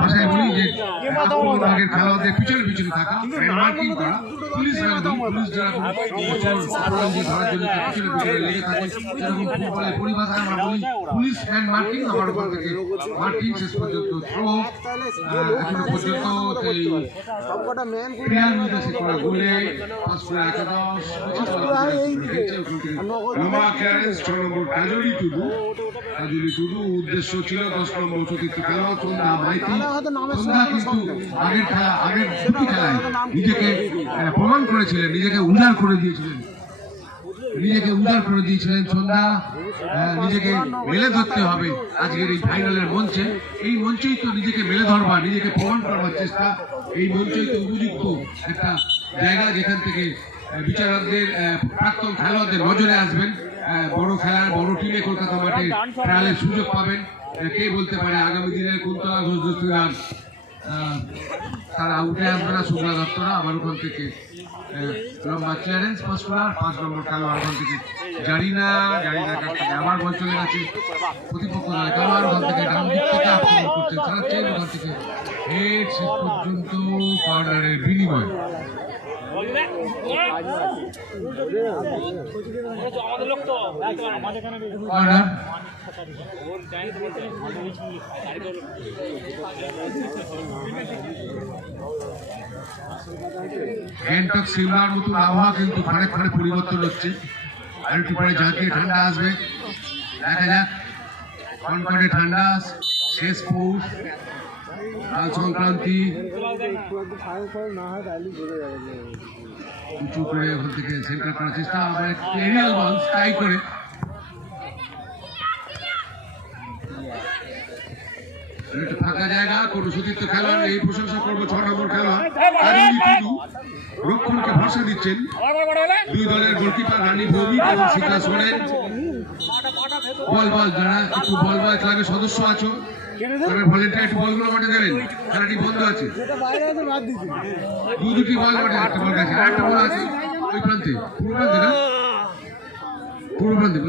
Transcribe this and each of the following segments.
ভাষায় বলি যে আক্রমণের খেলোয়াড়দের পিছনে পিছনে থাকা মার্কিং করা পুলিশ পুলিশ যারা ধরার জন্য পিছনে পিছনে লেগে থাকে সেরকম ফুটবলের পরিভাষায় আমরা বলি পুলিশ ম্যান মার্কিং। আমার ওখান থেকে মার্কিং শেষ পর্যন্ত থ্রো এখনো পর্যন্ত এই রিয়াল নির্দেশে করা গোলে 5-11 উদ্দেশ্য ছিল 10 নম্বর চতুর্থ খেলোয়াড় সন্ধ্যা মাইতি। সন্ধ্যা কিন্তু আগের দুটি খেলায় নিজেকে প্রমাণ করেছিলেন, নিজেকে উজাড় করে দিয়েছিলেন সন্ধ্যা। নিজেকে মেলে ধরতে হবে আজকের এই ফাইনালের মঞ্চে। এই মঞ্চেই তো নিজেকে মেলে ধরবার, নিজেকে প্রমাণ করবার চেষ্টা। এই মঞ্চেই তো উপযুক্ত একটা জায়গা যেখান থেকে বিচারকদের প্রাক্তন খেলোয়াড়দের নজরে আসবেন। বড় খেলার বড় টিমে কলকাতা মাঠে ট্রায়ালের সুযোগ পাবেন। কে বলতে পারে আগামী দিনের কুন্তলা ঘোষ দস্তিদার তারা উঠে আসবে না। শুক্লা দত্তরা আবার ওখান থেকে লম্বা চ্যালেঞ্জ পাস করার 5 নম্বর খেলোয়াড় ওখান থেকে জারিনা কাছ থেকে আবার বল চলে গেছে প্রতিপক্ষ দলের খেলোয়াড় ওখান থেকে ডান দিক থেকে আক্রমণ করছে ছাড়াচ্ছেন ওখান থেকে হেড শেষ পর্যন্ত কর্নারের বিনিময়। গ্যাংটক সিমলার মতন আবহাওয়া কিন্তু ঘরে ঘরে পরিবর্তন হচ্ছে। আর একটু পরে জাতীয় ঠান্ডা আসবে, দেখা যাক। কনকনে ঠান্ডা শেষ পৌষ, কাল সংক্রান্তি। উঁচু করে ওখান থেকে সেন্টার করার চেষ্টা, আবার এরিয়াল বল স্ট্রাইক করে ফাঁকা জায়গা। কোন সতীর্থ খেলোয়াড় এই প্রশংসা করবো 6 নম্বর খেলোয়াড় রক্ষণকে ভরসা দিচ্ছেন। দুই দলের গোলকিপার রানী ভৌমিক এবং শিখা সোরেন। বল যারা একটু বল ক্লাবের সদস্য আছো ভলেন্টিয়ার একটু বলগুলো মাঠে দেবেন, খেলাটি বন্ধ আছে। দুটি বল মাঠে, একটা বল গেছে, একটা বল আছে ওই প্রান্তে, পূর্ব প্রান্তে না, পূর্ব প্রান্তে।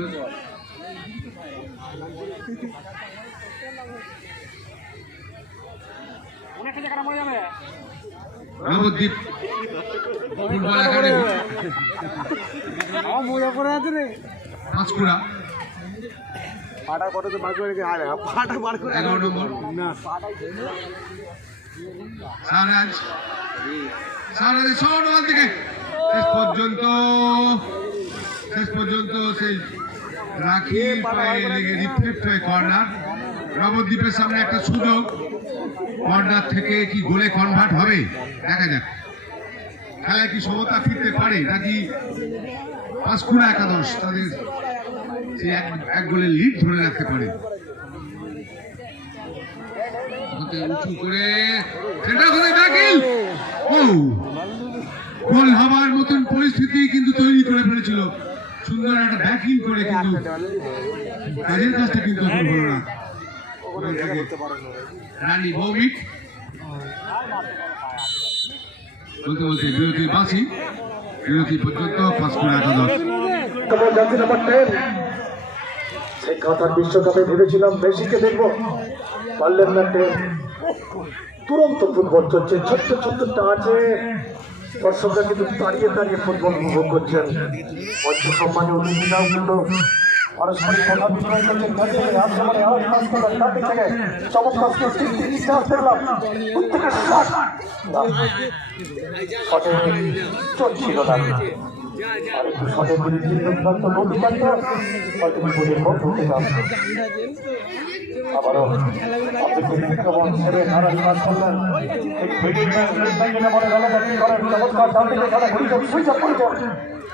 নবদ্বীপ ফুটবল একাডেমি পাঁচকুড়া 11 নম্বর সারাজ থেকে শেষ পর্যন্ত সেই রাখি পায়ে লেগে রিফ্লেক্ট হয়ে কর্নার। নবদ্বীপের সামনে একটা সুযোগ, কর্নার থেকে কি গোলে কনভার্ট হবে দেখা যাক। খেলায় কি সমতা ফিরতে পারে নাকি পাঁচকুড়া একাদশ তাদের সেই এক গোলের লিড ধরে রাখতে পারে। উঁচু করে গোল হবার মতন পরিস্থিতি কিন্তু তৈরি করে ফেলেছিল। সুন্দর একটা ব্যাকিং করে কিন্তু কাজের কাজটা কিন্তু হলো না। রানী ভৌমিক বলতে বিরতি পর্যন্ত পাঁচকুড়া একাদশ। সেই কাতার বিশ্বকাপে ভেবেছিলাম মেসিকে দেখবো, পারলেন না। তুরন্ত ফুটবল চলছে, ছোট্ট টাচে দর্শকরা কিন্তু দাঁড়িয়ে ফুটবল উপভোগ করছেন। মঞ্চ সম্মানীয় অতিথিরাও কিন্তু পারস্পরিক কথা বিনিময় করছেন। চমৎকার চলছিল না, আর একটু সঠিক করে চিন্তাক্রান্ত বলতে পারত হয়তো বিপদের পর ঢুকে যান। আবারও বিক্রমণ হিসেবে নারাজ করলেন। চমৎকার ডান দিকে খেলা ঘুরিয়েছেন, সুইচ আপ করেছেন।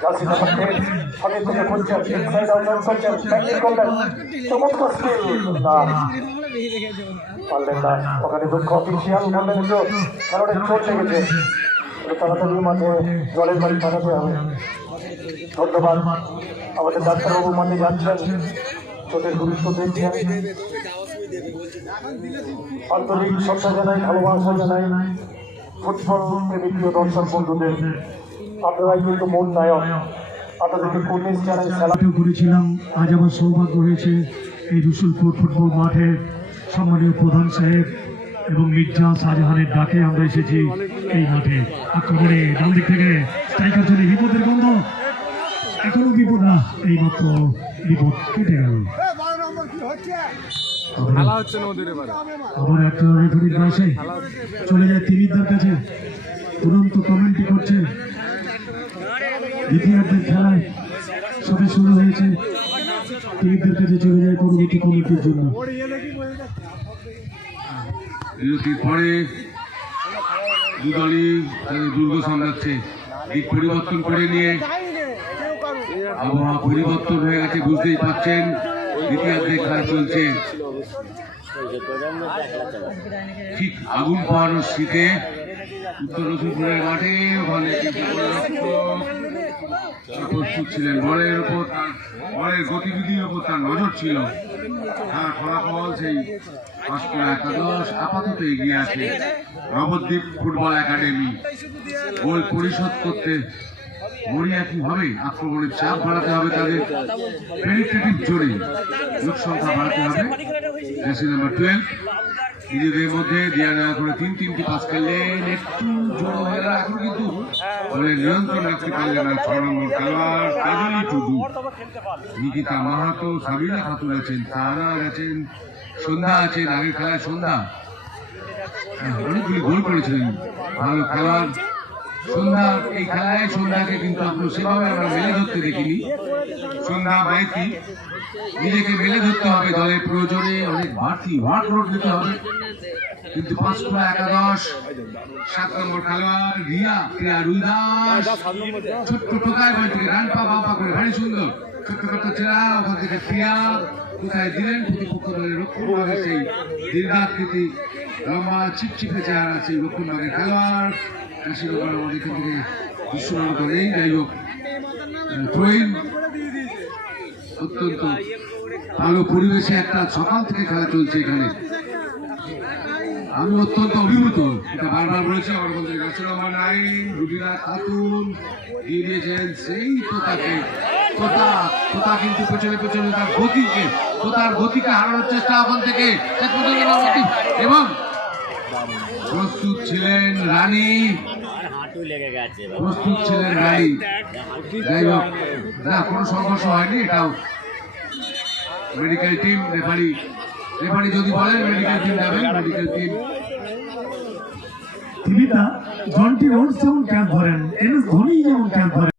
জার্সি নাম্বার 10 সামনে থেকে খুঁজছেন, ইনসাইড আউটসাইড করছেন, ব্যাটিং করলেন। চমৎকার স্কিল না পারলেন না। ওখানে দুঃখ অফিসিয়াল বললেন যে খেলোয়াড়ের চোট লেগেছে, তাড়াতাড়ি মাঠে জলের বাড়ি পাঠাতে হবে। ধন্যবাদ। আমাদের ডাক্তারবাবু মাঠে যাচ্ছেন, চোটের গুরুত্ব দেখছেন। আন্তরিক শ্রদ্ধা জানাই, ভালোবাসা জানাই ফুটবল প্রেমী প্রিয় দর্শক বন্ধুদের। আপনারাই কিন্তু মূল নায়ক। আপনাদেরকে কুর্নিশ জানাই। খেলাটিও করেছিলাম, আজ আমার সৌভাগ্য হয়েছে এই রসুলপুর ফুটবল মাঠে সম্মানীয় প্রধান সাহেব এবং মির্জা শাহজাহানের ডাকে আমরা এসেছি এই মাঠে। আক্রমণে ডান দিক থেকে স্ট্রাইকার চলে বিপদের গন্ধ, এখনো বিপদ না, এই মাত্র বিপদ কেটে গেল। আবার একটা রেফারির বয়সে চলে যায় তিমিরদার কাছে, তুরন্ত কমেন্ট্রি করছে। দ্বিতীয়ার্ধের খেলায় সবে শুরু হয়েছে, তিমিরদার কাছে চলে যায় পরবর্তী কমিটির জন্য। বিরতির পরে দুদলই তাদের দুর্গ সামলাচ্ছে, দিক পরিবর্তন করে নিয়ে আবহাওয়া পরিবর্তন হয়ে গেছে, বুঝতেই পারছেন। দ্বিতীয়ার্ধে খেলা চলছে, ঠিক আগুন পোহানোর শীতে উত্তর রসুলপুরের মাঠে। ওখানে কিন্তু প্রস্তুত ছিলেন, বলের গতিবিধির উপর তার নজর ছিল। হ্যাঁ, ফলাফল সেই পাঁশকুড়া একাদশ আপাতত এগিয়ে আছে। নবদ্বীপ ফুটবল একাডেমি গোল পরিশোধ করতে মরিয়া কি হবে, আক্রমণের চাপ বাড়াতে হবে তাদের, পেনিট্রেটিভ জোরে লোক সংখ্যা বাড়াতে হবে। জার্সি নাম্বার 12 নিজেদের মধ্যে দেওয়া নেওয়া করে তিনটি পাস খেললেন, একটু জোড়ো হয়ে গেল। এখন কিন্তু নিয়ন্ত্রণ রাখতে পারলেন না 6 নম্বর খেলোয়াড় কাজলি টুডু। নিকিতা মাহাতো, সাবিনা খাতুন আছেন, তারা আছেন, সন্ধ্যা আছেন। আগের খেলায় সন্ধ্যা অনেকগুলি গোল করেছিলেন, ভালো খেলোয়াড় সন্ধ্যা। এই খেলায় সন্ধ্যাকে কিন্তু আপনার সেভাবে আমরা মেলে ধরতে দেখিনি। সন্ধ্যা মাইতি নিজেকে মেলে ধরতে হবে, দলের প্রয়োজনে অনেক বাড়তি ওয়ার্কলোড নিতে হবে। কিন্তু পাঁশকুড়া একাদশ 7 নম্বর খেলোয়াড় প্রিয়া রুইদাস ছোট্ট টোকায় বল থেকে ডান পা বাম পা করে ভারী সুন্দর ছোট্ট একটা ছেড়া, ওখান থেকে প্রিয়া কোথায় দিলেন প্রতিপক্ষ দলের রক্ষণভাগে সেই দীর্ঘাকৃতি লম্বা চিপচিপে চেহারা সেই রক্ষণভাগের খেলোয়াড়। কাশিনগর আমাদের এখান থেকে দৃশ্যমানতা নেই, যাই হোক থ্রোইন অত্যন্ত ভালো পরিবেশে একটা সকাল থেকে খেলা চলছে এখানে। আমি অত্যন্ত অভিভূত, এটা বারবার বলেছি। আমার বলতে গাছের নম্বর 9 রুবিনা খাতুন দিয়ে দিয়েছেন সেই তোতাকে। তোতা কিন্তু পেছনে তার গতিকে হারানোর চেষ্টা ওখান থেকে, এবং প্রস্তুত ছিলেন রানী। যাই হোক, না কোনো সংঘর্ষ হয়নি। এটাও মেডিকেল টিম, রেফারি যদি বলেন মেডিকেল টিম যাবেন, মেডিকেল টিম। তিমিরদা জন্টি রোডস যেমন ক্যাম্প ধরেন, এম এস ধোনি যেমন ক্যাম্প ধরেন।